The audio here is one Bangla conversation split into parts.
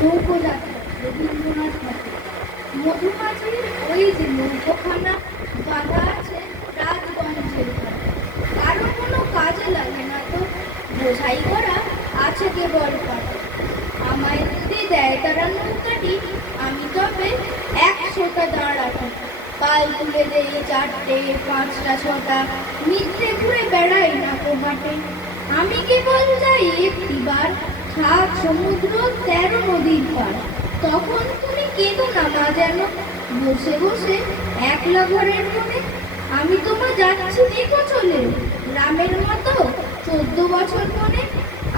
নৌকোযাত্রা রবীন্দ্রনাথ ঠাকুর। মধুমাছির ওই যে নৌকোখানা বাঁধা আছে রাজগঞ্জের ঘাটে, কারো কোনো কাজে লাগে না তো, বোঝাই করা আছে কেবল পাটে। আমায় যদি দেয় তারা নৌকাটি, আমি তবে 100টা দাঁড়াবো। কাল তুলে দেই 4টে 5টা 6টা, মিথ্যে ঘুরে বেড়াই না হাটে। আমি কেবল যাই একটিবার, 7 সমুদ্র 13 নদীর পার। তখন তুমি কেঁদো না মা যেন, বসে বসে একলা ঘরের কোণে। আমি তোমার যাচ্ছি দেখো চলে, রামের মতো 14 বছর কোণে।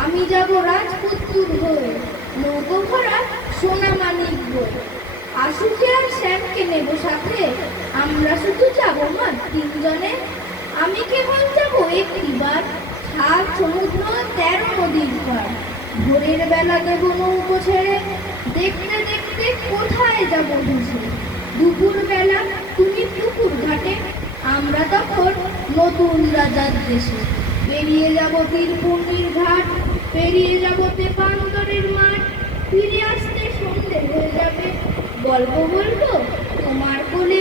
আমি যাব রাজপুত্তুর হয়ে, নৌকো ভরা সোনা মানিক বয়ে। আশুকে আর শ্যামকে নেব সাথে, আমরা শুধু যাবো মা 3 জনে। আমি কেবল যাবো একটিবার, 7 সমুদ্র 13 নদীর পার। ভোরের বেলা দেব নৌকো ছেড়ে, দেখতে দেখতে কোথায় যাব ভেসে। দুপুর বেলা তুমি পুকুর ঘাটে, আমরা তখন নতুন রাজার দেশে। বেরিয়ে যাব বীরভূমির ঘাট, পেরিয়ে যাব তেপান্তরের মাঠ। ফিরে আসতে সন্ধে হয়ে যাবে, গল্প বলবো তোমার কোলে